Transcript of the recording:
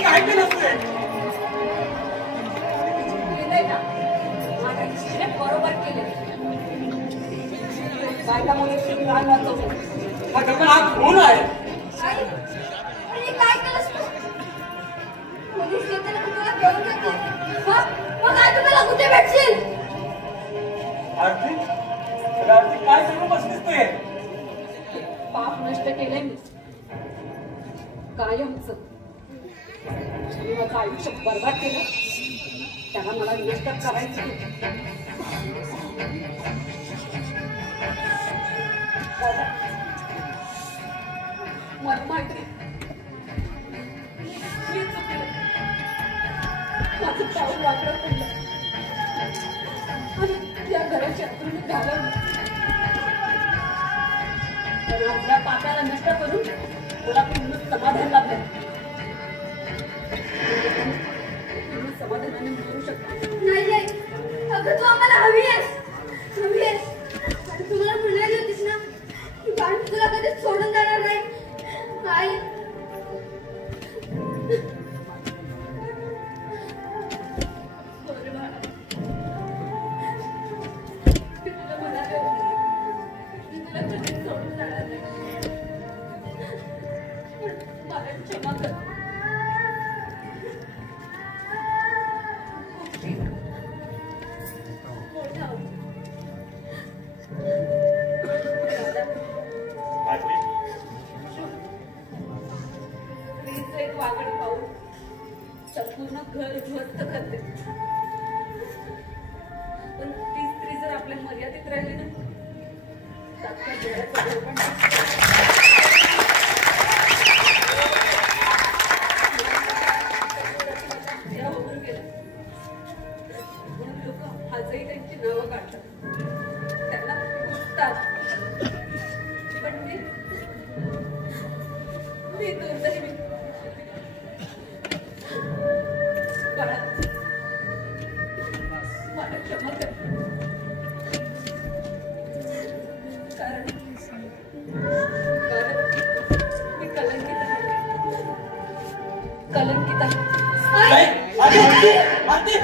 काय केलं असते बरोबर केले बायकामुळे प्राण वाचवले हा खून आहे काय केलंस तू पोलीस येताना तुला घेऊन जाते मग काय तुम्हाला कुठे भेटशील आरती काय करून बसलीस तू पाप नष्ट केलंय मी कायमच माझं आयुष्य बरबाद केलं त्याला मला नष्ट करायचं मला माहिती मी चुकलं माझं पाऊल वाकडं पडलं आणि या घराच्या आतून घालवलं पण आज या पाप्याला नष्ट करून तुला पूर्ण समाधान लाभलं समाधानाने मिळू शकतो नाही अगं तू आम्हाला हवी आहेस आणि तुम्हाला म्हणाली होतीस ना की बाण तुला कधीच सोडून जाणार नाही आई तुला म्हणाले तुला कधीच सोडून जाणार नाही मला क्षमा कर एक वाकड पाहून संपूर्ण घर उद्ध्वस्त करते पण ती स्त्री जर आपल्या मर्यादित राहिली ना तर जगाचं घर पण होऊन गेलं म्हणून लोक आजही त्यांची नावं काढतात त्यांना पुजतात पण मी दुर्दैवी मला क्षमा कर कारण मी कलंकित आहे तुझी माझी